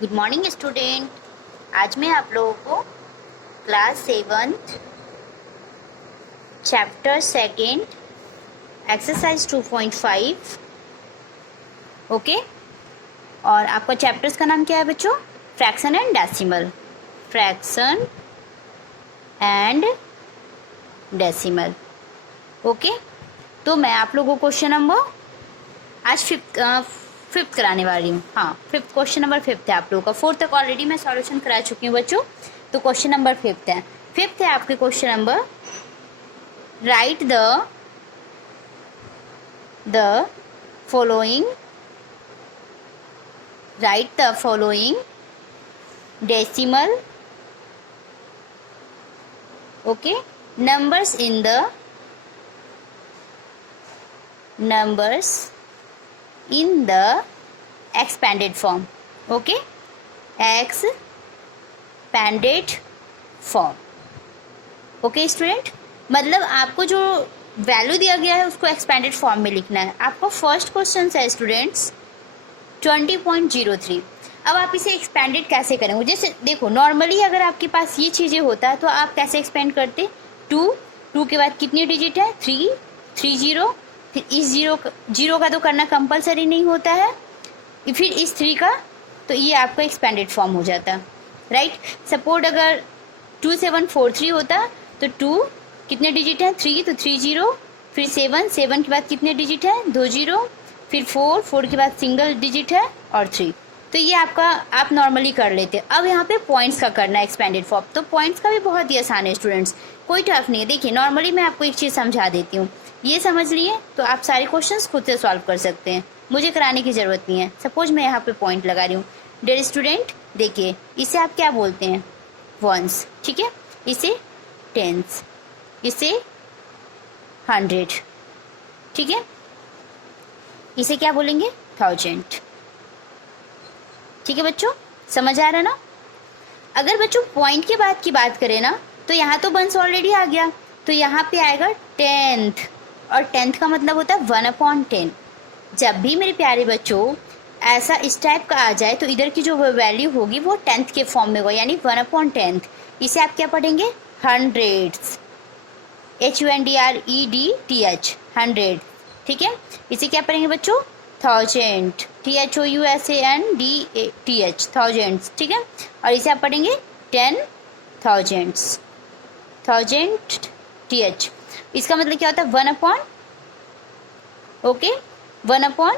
Good morning student. आज मैं आप लोगों को क्लास 7 चैप्टर 2 एक्सरसाइज 2.5 ओके। और आपका चैप्टर्स का नाम क्या है बच्चों? Fraction and decimal. Fraction and decimal okay. तो मैं आप लोगों को क्वेश्चन नंबर आज फिफ्थ कराने वाली हूँ। हाँ, फिफ्थ क्वेश्चन नंबर फिफ्थ है आप लोगों का। फोर्थ तक ऑलरेडी मैं सॉल्यूशन करा चुकी हूँ बच्चों, तो क्वेश्चन नंबर फिफ्थ है। फिफ्थ है आपके question number, right the following decimal okay numbers in the expanded form okay, expanded form okay student. मतलब आपको जो वैल्यू दिया गया है उसको एक्सपेंडेड फॉर्म में लिखना है। आपका फर्स्ट क्वेश्चन है स्टूडेंट्स 20.03। अब आप इसे एक्सपेंडेड कैसे करेंगे? जैसे देखो, नॉर्मली अगर आपके पास ये चीज़ें होता है तो आप कैसे एक्सपेंड करते? टू के बाद कितनी डिजिट है? 3 जीरो, फिर इस जीरो का तो करना कंपलसरी नहीं होता है, फिर इस 3 का, तो ये आपका एक्सपेंडेड फॉर्म हो जाता है राइट। सपोर्ट अगर 2743 होता तो 2 कितने डिजिट है? 3, तो 3 जीरो, फिर 7 के बाद कितने डिजिट है? 2 जीरो, फिर 4 के बाद सिंगल डिजिट है और 3। तो ये आपका आप नॉर्मली कर लेते। अब यहाँ पे पॉइंट्स का करना है एक्सपेंडेड फॉर्म, तो पॉइंट्स का भी बहुत ही आसान है स्टूडेंट्स, कोई टफ नहीं है। देखिए नॉर्मली मैं आपको एक चीज़ समझा देती हूँ, ये समझ लिए तो आप सारे क्वेश्चंस खुद से सॉल्व कर सकते हैं, मुझे कराने की ज़रूरत नहीं है। सपोज मैं यहाँ पे पॉइंट लगा रही हूँ। डियर स्टूडेंट देखिए, इसे आप क्या बोलते हैं? वंस, ठीक है। इसे टेंस, इसे 100, ठीक है। इसे क्या बोलेंगे? 1000, ठीक है बच्चों, समझ आ रहा ना? अगर बच्चों पॉइंट के बाद की बात करें ना, तो यहाँ तो वंस ऑलरेडी आ गया, तो यहाँ पे आएगा 10th, और 10th का मतलब होता है 1/10। जब भी मेरे प्यारे बच्चों ऐसा इस टाइप का आ जाए तो इधर की जो वैल्यू होगी वो 10th के फॉर्म में होगा, यानी 1/10। इसे आप क्या पढ़ेंगे? हंड्रेड्स, HUNDREDTH, 100, ठीक है। इसे क्या पढ़ेंगे बच्चों? 1000, THOUSANDTH, थाउजेंड्स, ठीक है। और इसे आप पढ़ेंगे 10,000, TH। इसका मतलब क्या होता है? 1/, ओके, 1/,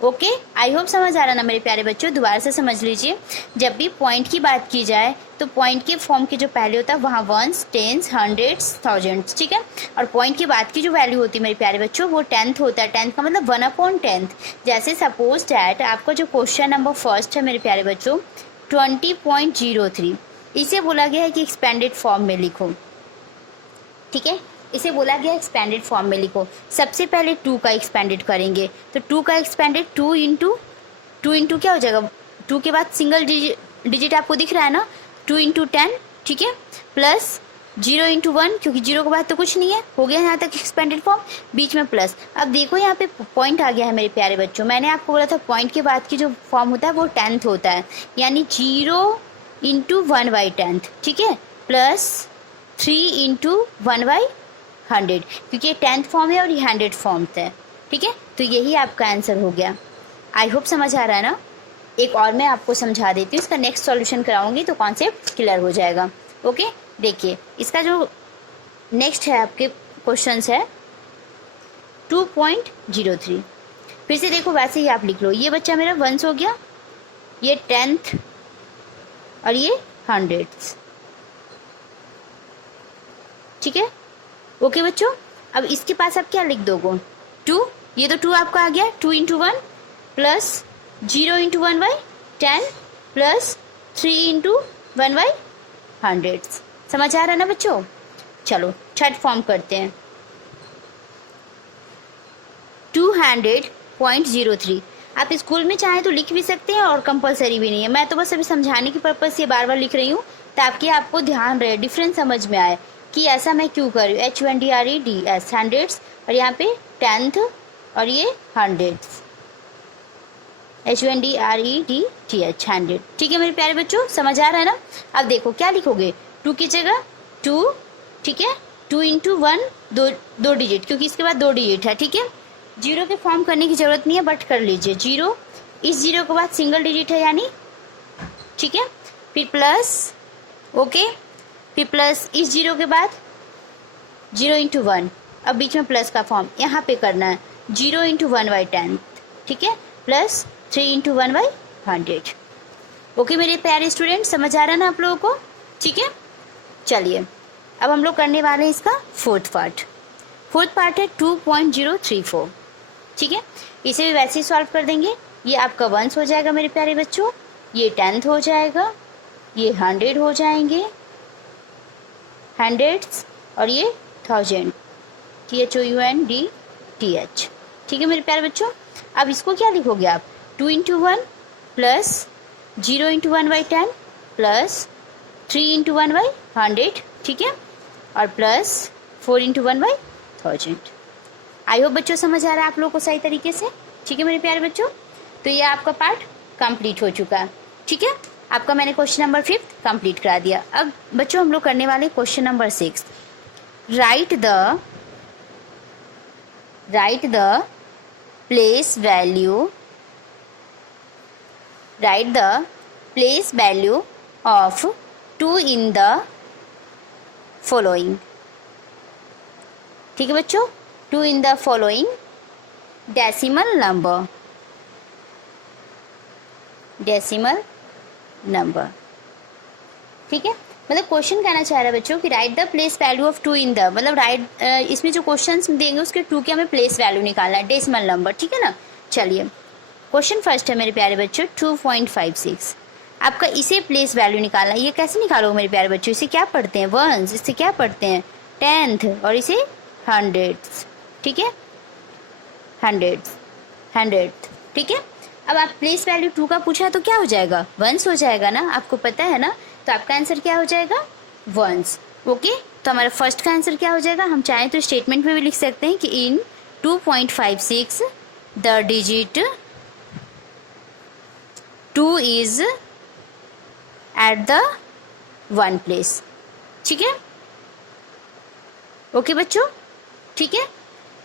ओके। आई होप समझ आ रहा ना मेरे प्यारे बच्चों? दोबारा से समझ लीजिए, जब भी पॉइंट की बात की जाए तो पॉइंट के फॉर्म के जो पहले होता है वहाँ वंस, टेंस, हंड्रेड्स, थाउजेंड्स, ठीक है। और पॉइंट की बात की जो वैल्यू होती है मेरे प्यारे बच्चों वो 10th होता है। 10th का मतलब 1/10। जैसे सपोज डैट आपका जो क्वेश्चन नंबर फर्स्ट है मेरे प्यारे बच्चों 20.03, इसे बोला गया है कि एक्सपेंडेड फॉर्म में लिखो, ठीक है। इसे बोला गया एक्सपेंडेड फॉर्म में लिखो। सबसे पहले 2 का एक्सपेंडेड करेंगे, तो 2 का एक्सपेंडेड 2 इंटू क्या हो जाएगा? 2 के बाद सिंगल डिजिट आपको दिख रहा है ना, 2 इंटू 10, ठीक है, प्लस 0 इंटू 1, क्योंकि 0 के बाद तो कुछ नहीं है, हो गया यहाँ तक एक्सपेंडेड फॉर्म, बीच में प्लस। अब देखो यहाँ पे पॉइंट आ गया है मेरे प्यारे बच्चों। मैंने आपको बोला था पॉइंट के बाद की जो फॉर्म होता है वो 10th होता है, यानी 0 इंटू 1/10, ठीक है, प्लस 3 इंटू 1/100, क्योंकि ये 10th फॉर्म है और ये 100 फॉर्म है, ठीक है। तो यही आपका आंसर हो गया। आई होप समझ आ रहा है ना? एक और मैं आपको समझा देती हूँ, इसका नेक्स्ट सॉल्यूशन कराऊंगी तो कॉन्सेप्ट क्लियर हो जाएगा। ओके, देखिए इसका जो नेक्स्ट है आपके क्वेश्चन है 2.03। फिर से देखो, वैसे ही आप लिख लो। ये बच्चा मेरा वंस हो गया, ये 10th और ये 100, ठीक है। ओके बच्चों, अब इसके पास आप क्या लिख दोगे? 2, ये तो 2 आपका आ गया, 2 into 1 plus 0 into 1/10 plus 3 into 1/100। समझ आ रहा है ना बच्चों? चलो थर्ड फॉर्म करते हैं, 200.03। आप स्कूल में चाहें तो लिख भी सकते हैं और कंपलसरी भी नहीं है, मैं तो बस अभी समझाने की पर्पज़ से बार बार लिख रही हूँ ताकि आपको ध्यान रहे, डिफरेंस समझ में आए कि ऐसा मैं क्यों कर रही हूँ। HUNDREDS, हंड्रेड्स, और यहाँ पे 10th और ये 100, HUNDREDTH 100। ठीक है मेरे प्यारे बच्चों, समझ आ रहा है ना। अब देखो क्या लिखोगे, 2 की जगह 2, ठीक है, 2 इंटू 1, दो डिजिट, क्योंकि इसके बाद 2 डिजिट है। ठीक है, जीरो के फॉर्म करने की जरूरत नहीं है, बट कर लीजिए जीरो, इस जीरो के बाद सिंगल डिजिट है यानी, ठीक है, फिर प्लस, ओके, फिर प्लस इस जीरो के बाद 0 इंटू 1, अब बीच में प्लस का फॉर्म यहाँ पे करना है, 0 इंटू 1/10, ठीक है, प्लस 3 इंटू 1/100। ओके मेरे प्यारे स्टूडेंट, समझ आ रहा है ना आप लोगों को। ठीक है, चलिए अब हम लोग करने वाले हैं इसका फोर्थ पार्ट है 2.034। ठीक है, इसे भी वैसे ही सॉल्व कर देंगे। ये आपका 1s हो जाएगा मेरे प्यारे बच्चों, ये 10th हो जाएगा, ये 100 हो जाएंगे, हंड्रेड्स, और ये 1000, THOUNDTH। ठीक है मेरे प्यारे बच्चों, अब इसको क्या लिखोगे आप, 2 into 1 plus 0 into 1/10 plus 3 into 1/100, ठीक है, और प्लस 4 इंटू 1/1000। आई होप बच्चों समझ आ रहा है आप लोगों को सही तरीके से। ठीक है मेरे प्यारे बच्चों, तो ये आपका पार्ट कंप्लीट हो चुका है। ठीक है, आपका मैंने क्वेश्चन नंबर 5 कंप्लीट करा दिया। अब बच्चों हम लोग करने वाले question number 6। Right the place value of 2 in the following. ठीक है बच्चों, 2 in the following decimal number. ठीक है, मतलब क्वेश्चन कहना चाह रहा है बच्चों कि right the place value of 2 in the, मतलब राइट, इसमें जो क्वेश्चंस देंगे उसके 2 के हमें प्लेस वैल्यू निकालना है, डेसिमल नंबर। ठीक है ना, चलिए क्वेश्चन फर्स्ट है मेरे प्यारे बच्चों 2.56। आपका इसे प्लेस वैल्यू निकालना है। ये कैसे निकालोगे मेरे प्यारे बच्चों, इसे क्या पढ़ते हैं 1s, इसे क्या पढ़ते हैं 10th, और इसे 100s। ठीक है, 100th। ठीक है, अब आप प्लेस वैल्यू 2 का पूछा तो क्या हो जाएगा, 1s हो जाएगा ना, आपको पता है ना, तो आपका आंसर क्या हो जाएगा 1s। ओके, तो हमारा फर्स्ट का आंसर क्या हो जाएगा, हम चाहें तो स्टेटमेंट में भी लिख सकते हैं कि इन 2.56 the digit 2 is at the 1 place. ठीक है, ओके बच्चों। ठीक है,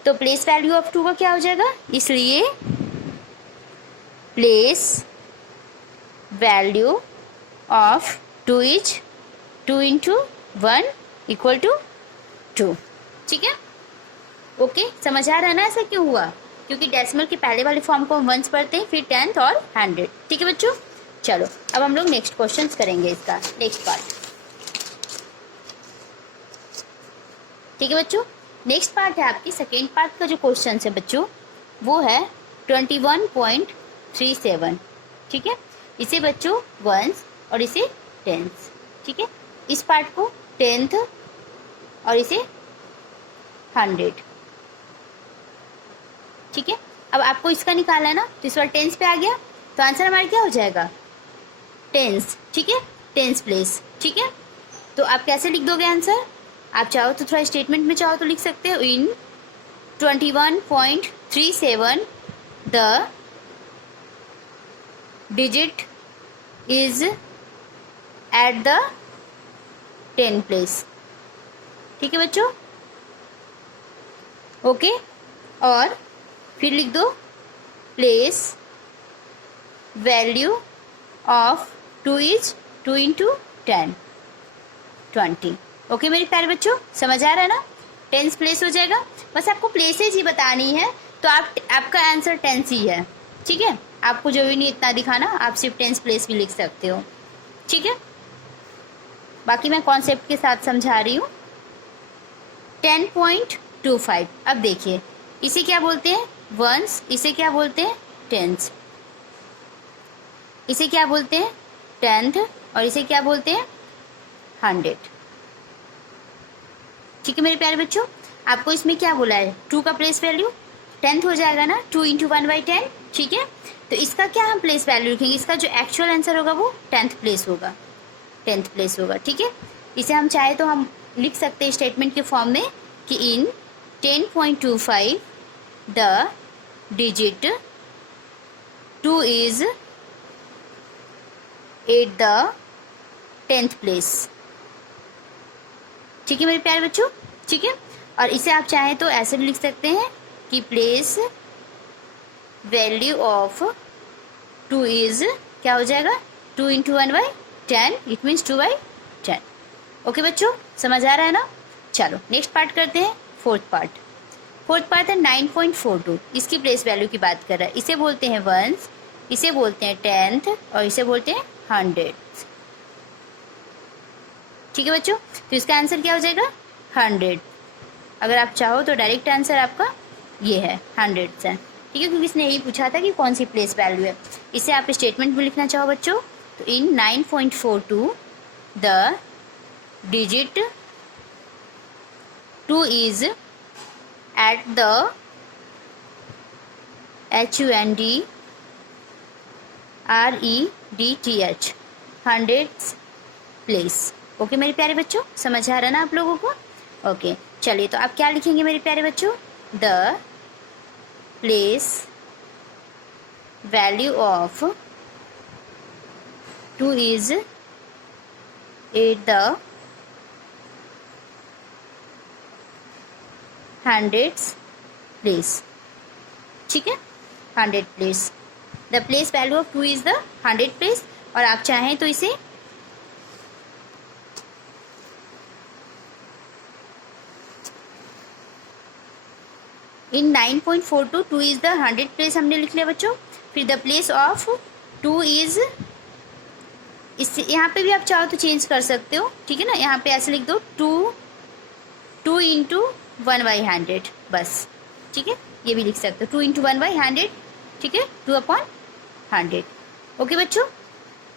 तो प्लेस वैल्यू ऑफ 2 का क्या हो जाएगा, इसलिए place value of 2 is 2 into 1 equal to 2। ठीक है, ओके, समझ आ रहा है ना ऐसा क्यों हुआ, क्योंकि डेसिमल के पहले वाले फॉर्म को हम 1s पढ़ते हैं, फिर 10th और 100। ठीक है बच्चों, चलो अब हम लोग नेक्स्ट क्वेश्चन करेंगे इसका नेक्स्ट पार्ट। ठीक है बच्चों, नेक्स्ट पार्ट है आपकी सेकेंड पार्ट का जो क्वेश्चन है बच्चों, वो है 21.37। ठीक है, इसे बच्चों 1s और इसे 10s। ठीक है, इस पार्ट को 10th और इसे 100। ठीक है, अब आपको इसका निकालना है ना, तो इस बार 10s पे आ गया, तो आंसर हमारा क्या हो जाएगा 10s। ठीक है, 10s प्लेस। ठीक है, तो आप कैसे लिख दोगे आंसर, आप चाहो तो थोड़ा स्टेटमेंट में चाहो तो लिख सकते हो, इन 21.37 the digit is at the 10 place. ठीक है बच्चों, ओके, और फिर लिख दो place value of 2 is 2 into 10 20। Okay मेरे प्यारे बच्चों, समझ आ रहा है ना, 10s प्लेस हो जाएगा, बस आपको प्लेसेज ही बतानी है, तो आपका आंसर 10s ही है। ठीक है, आपको जो भी नहीं इतना दिखाना, आप सिर्फ 10s प्लेस भी लिख सकते हो। ठीक है, बाकी मैं कॉन्सेप्ट के साथ समझा रही हूँ। 10.25, अब देखिए इसे क्या बोलते हैं 1s, इसे क्या बोलते हैं 10s, इसे क्या बोलते हैं 10th, और इसे क्या बोलते हैं 100। ठीक है मेरे प्यारे बच्चों, आपको इसमें क्या बोला है 2 का प्लेस वैल्यू 10th हो जाएगा ना, 2 इंटू 1/10। ठीक है, तो इसका क्या हम प्लेस वैल्यू लिखेंगे, इसका जो एक्चुअल आंसर होगा वो 10th प्लेस होगा, 10th प्लेस होगा। ठीक है, इसे हम चाहे तो हम लिख सकते हैं स्टेटमेंट के फॉर्म में कि इन 10.25 the digit 2 is at the 10th place। ठीक है मेरे प्यारे बच्चों, ठीक है। और इसे आप चाहें तो ऐसे भी लिख सकते हैं कि प्लेस वैल्यू ऑफ 2 इज क्या हो जाएगा, 2 × 1/10, इट मीन्स 2/10। ओके बच्चों, समझ आ रहा है ना। चलो नेक्स्ट पार्ट करते हैं, फोर्थ पार्ट है 9.42। इसकी प्लेस वैल्यू की बात कर रहा है। इसे बोलते हैं वंस, इसे बोलते हैं टेंथ और इसे बोलते हैं हंड्रेड। ठीक है बच्चों, तो इसका आंसर क्या हो जाएगा 100। अगर आप चाहो तो डायरेक्ट आंसर आपका ये है 100 से, ठीक है, क्योंकि इसने यही पूछा था कि कौन सी प्लेस वैल्यू है। इसे आप स्टेटमेंट में लिखना चाहो बच्चों, तो इन 9.42 the digit 2 is at the HUNDREDTH hundreds place. Okay मेरे प्यारे बच्चों, समझ आ रहा है ना आप लोगों को। ओके चलिए, तो आप क्या लिखेंगे मेरे प्यारे बच्चों, the place value of 2 is at the hundreds place. ठीक है, 100 place, the place value of 2 is the 100 place. और आप चाहें तो इसे इन 9.42 2 इज द 100 प्लेस हमने लिख लिया बच्चों। फिर द प्लेस ऑफ 2 इज, इससे यहाँ पे भी आप चाहो तो चेंज कर सकते हो, ठीक है ना। यहाँ पे ऐसे लिख दो 2 × 1/100 बस, ठीक है, ये भी लिख सकते हो 2 × 1/100, ठीक है, 2/100। ओके बच्चों,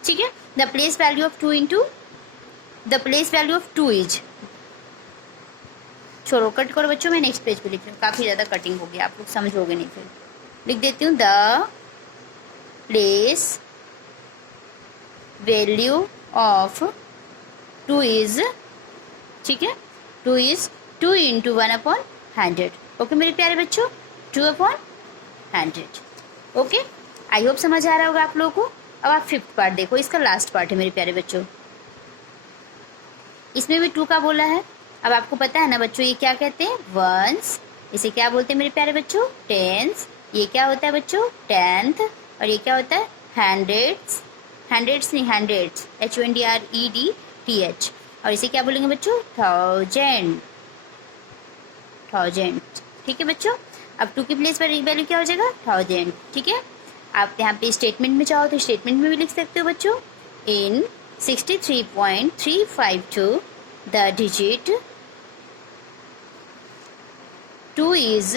ठीक है। The place value of 2 is, छोड़ो कट करो बच्चों, मैं नेक्स्ट पेज पे लिख रही हूँ, काफ़ी ज़्यादा कटिंग हो गई, आप लोग समझोगे नहीं। फिर लिख देती हूँ the place value of 2 is, ठीक है, 2 इज 2 × 1/100। ओके मेरे प्यारे बच्चों, 2/100। ओके, आई होप समझ आ रहा होगा आप लोगों को। अब आप फिफ्थ पार्ट देखो, इसका लास्ट पार्ट है मेरे प्यारे बच्चों। इसमें भी 2 का बोला है। अब आपको पता है ना बच्चों, ये क्या कहते हैं, वंस। इसे क्या बोलते हैं मेरे प्यारे बच्चों, टेंस। ये क्या होता है बच्चों, टेंथ। और ये क्या होता है, हंड्रेड्स। हंड्रेड्स नहीं, हंड्रेड्स, HUNDREDTH। और इसे क्या बोलेंगे बच्चों, थाउजेंड। ठीक है बच्चों। अब 2 की प्लेस पर वैल्यू क्या हो जाएगा, 1000। ठीक है, आप यहाँ पे स्टेटमेंट में चाहो तो स्टेटमेंट में भी लिख सकते हो बच्चों। इन 63.352 the digit 2 is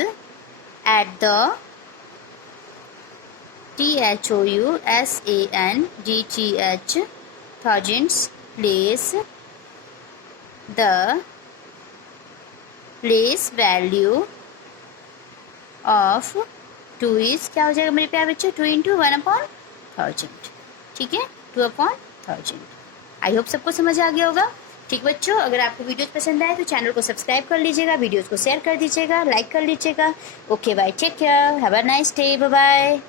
at the THOUSANDTH thousands place, the place value of 2 is क्या हो जाएगा मेरे प्यारे बच्चों, 2 × 1/1000। ठीक है, 2/1000। आई होप सबको समझ आ गया होगा। ठीक बच्चों, अगर आपको वीडियोस पसंद आए तो चैनल को सब्सक्राइब कर लीजिएगा, वीडियोस को शेयर कर दीजिएगा, लाइक कर लीजिएगा। Okay bye, take care, have a nice day, bye bye.